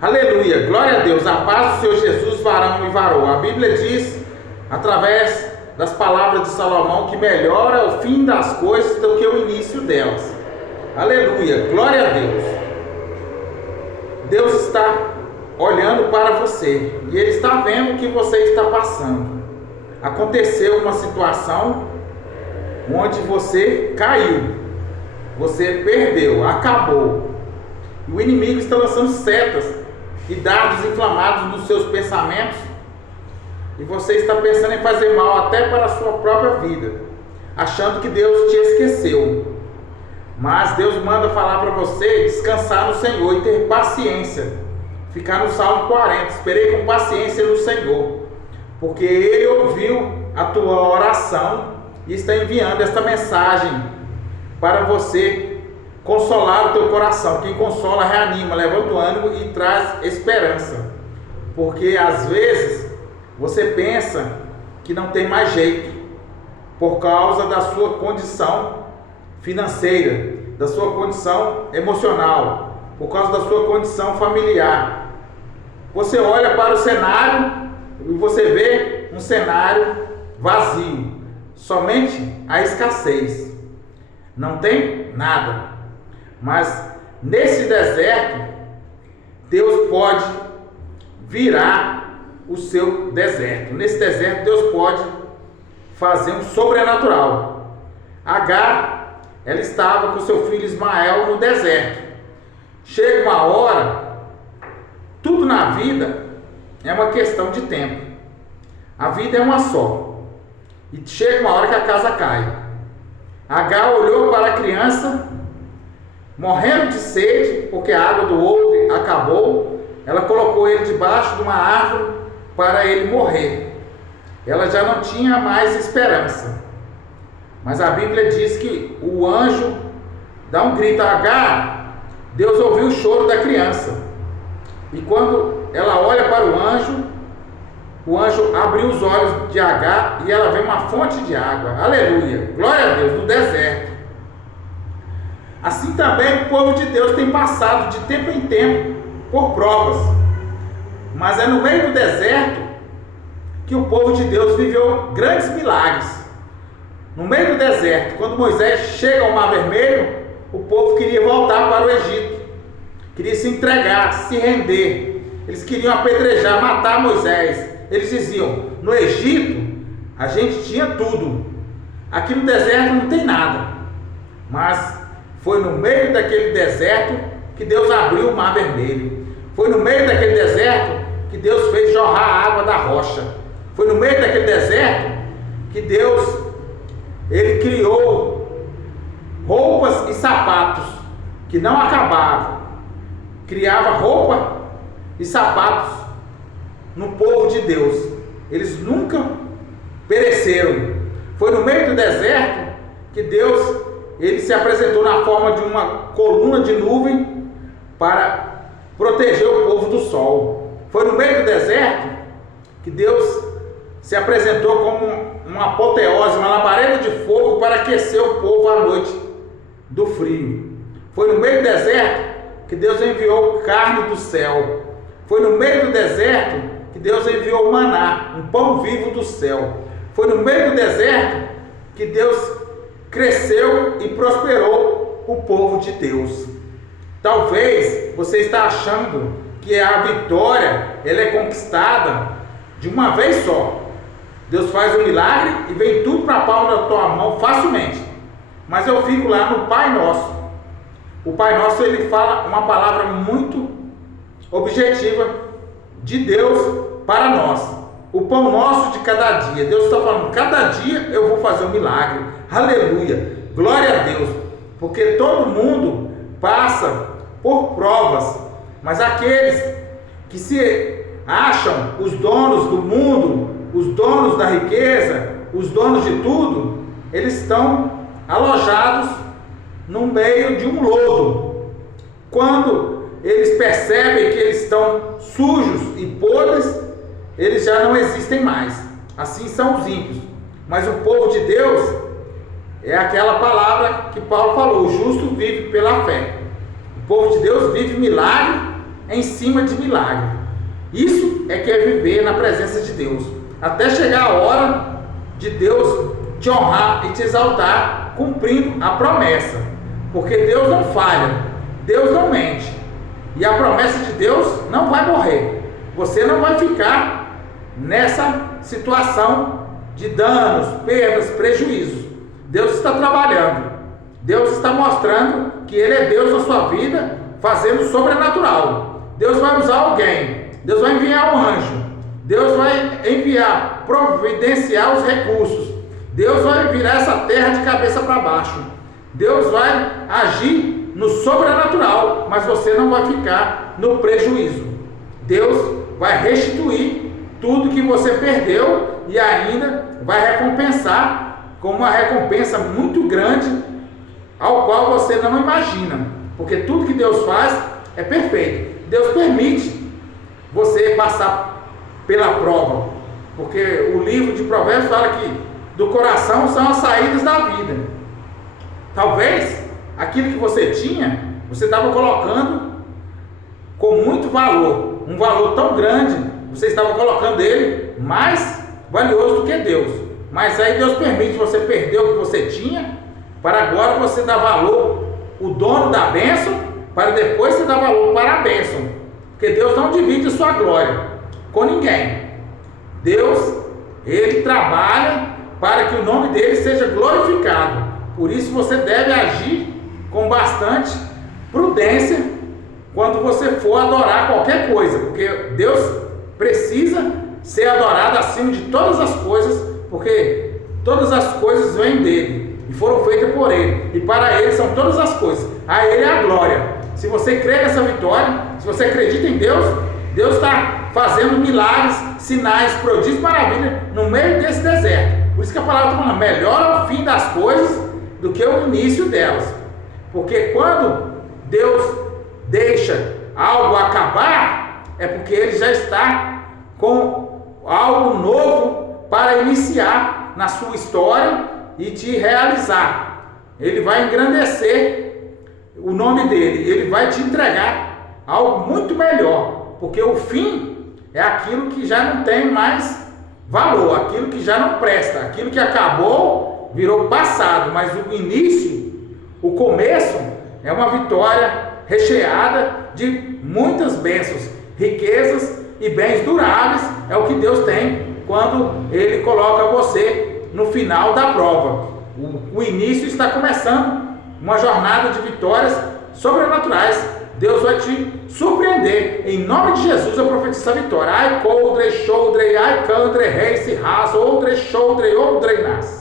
Aleluia, glória a Deus, a paz do Senhor Jesus, varão e varoa. A Bíblia diz, através das palavras de Salomão, que melhor é o fim das coisas do que o início delas. Aleluia, glória a Deus. Deus está olhando para você e Ele está vendo o que você está passando. Aconteceu uma situação onde você caiu, você perdeu, acabou. E o inimigo está lançando setas e dardos inflamados nos seus pensamentos, e você está pensando em fazer mal até para a sua própria vida, achando que Deus te esqueceu. Mas Deus manda falar para você descansar no Senhor e ter paciência. Ficar no Salmo 40, esperei com paciência no Senhor, porque Ele ouviu a tua oração e está enviando esta mensagem para você consolar o teu coração. Quem consola reanima, levanta o ânimo e traz esperança. Porque às vezes você pensa que não tem mais jeito por causa da sua condição financeira, da sua condição emocional, por causa da sua condição familiar. Você olha para o cenário e você vê um cenário vazio, somente a escassez. Não tem nada. Mas nesse deserto, Deus pode virar o seu deserto. Nesse deserto, Deus pode fazer um sobrenatural. Agar, ela estava com seu filho Ismael no deserto. Chega uma hora, tudo na vida é uma questão de tempo. A vida é uma só. E chega uma hora que a casa cai. Agar olhou para a criança, morrendo de sede, porque a água do odre acabou. Ela colocou ele debaixo de uma árvore para ele morrer. Ela já não tinha mais esperança. Mas a Bíblia diz que o anjo dá um grito a Agar. Deus ouviu o choro da criança. E quando ela olha para o anjo abriu os olhos de Agar e ela vê uma fonte de água. Aleluia, glória a Deus, no deserto. Assim também o povo de Deus tem passado de tempo em tempo por provas. Mas é no meio do deserto que o povo de Deus viveu grandes milagres. No meio do deserto, quando Moisés chega ao Mar Vermelho, o povo queria voltar para o Egito. Queria se entregar, se render. Eles queriam apedrejar, matar Moisés. Eles diziam, no Egito a gente tinha tudo. Aqui no deserto não tem nada. Mas foi no meio daquele deserto que Deus abriu o Mar Vermelho. Foi no meio daquele deserto que Deus fez jorrar a água da rocha. Foi no meio daquele deserto que Deus, Ele criou roupas e sapatos que não acabavam. Criava roupa e sapatos no povo de Deus. Eles nunca pereceram. Foi no meio do deserto que Deus, Ele se apresentou na forma de uma coluna de nuvem para proteger o povo do sol. Foi no meio do deserto que Deus se apresentou como uma apoteose, uma labareda de fogo para aquecer o povo à noite do frio. Foi no meio do deserto que Deus enviou carne do céu. Foi no meio do deserto que Deus enviou maná, um pão vivo do céu. Foi no meio do deserto que Deus cresceu e prosperou o povo de Deus. Talvez você está achando que a vitória ela é conquistada de uma vez só. Deus faz um milagre e vem tudo para a palma da tua mão facilmente. Mas eu fico lá no Pai Nosso. O Pai Nosso, ele fala uma palavra muito objetiva de Deus para nós. O pão nosso de cada dia. Deus está falando, cada dia eu vou fazer um milagre. Aleluia, glória a Deus. Porque todo mundo passa por provas. Mas aqueles que se acham os donos do mundo, os donos da riqueza, os donos de tudo, eles estão alojados no meio de um lodo. Quando eles percebem que eles estão sujos e podres, eles já não existem mais. Assim são os ímpios. Mas o povo de Deus é aquela palavra que Paulo falou: o justo vive pela fé. O povo de Deus vive milagre em cima de milagre. Isso é que é viver na presença de Deus, até chegar a hora de Deus te honrar e te exaltar, cumprindo a promessa, porque Deus não falha, Deus não mente, e a promessa de Deus não vai morrer. Você não vai ficar nessa situação de danos, perdas, prejuízos. Deus está trabalhando, Deus está mostrando que Ele é Deus na sua vida, fazendo o sobrenatural. Deus vai usar alguém, Deus vai enviar um anjo, Deus vai enviar, providenciar os recursos, Deus vai virar essa terra de cabeça para baixo, Deus vai agir no sobrenatural, mas você não vai ficar no prejuízo. Deus vai restituir tudo que você perdeu e ainda vai recompensar com uma recompensa muito grande, ao qual você não imagina, porque tudo que Deus faz é perfeito. Deus permite você passar pela prova, porque o livro de Provérbios fala que do coração são as saídas da vida. Talvez aquilo que você tinha, você estava colocando com muito valor, um valor tão grande, você estava colocando ele mais valioso do que Deus. Mas aí Deus permite você perder o que você tinha, para agora você dar valor, o dono da bênção, para depois você dar valor para a bênção. Porque Deus não divide sua glória com ninguém. Deus, Ele trabalha para que o nome dele seja glorificado. Por isso você deve agir com bastante prudência quando você for adorar qualquer coisa, porque Deus precisa ser adorado acima de todas as coisas, porque todas as coisas vêm dele e foram feitas por ele, e para ele são todas as coisas, a ele é a glória. Se você crê nessa vitória, se você acredita em Deus, Deus está fazendo milagres, sinais, prodígios, maravilhas no meio desse deserto. Por isso que a palavra está falando, melhor é o fim das coisas do que o início delas. Porque quando Deus deixa algo acabar, é porque Ele já está com algo novo para iniciar na sua história e te realizar. Ele vai engrandecer o nome dele, Ele vai te entregar algo muito melhor, porque o fim é aquilo que já não tem mais valor, aquilo que já não presta, aquilo que acabou virou passado, mas o início, o começo é uma vitória recheada de muitas bênçãos, riquezas e bens duráveis. É o que Deus tem quando Ele coloca você no final da prova. O início está começando, uma jornada de vitórias sobrenaturais. Deus vai te surpreender. Em nome de Jesus eu profetizo a vitória. Ai, coldre, shoudre, ai, candre, rei, se raso, oudre, shoudre, oudre, nas.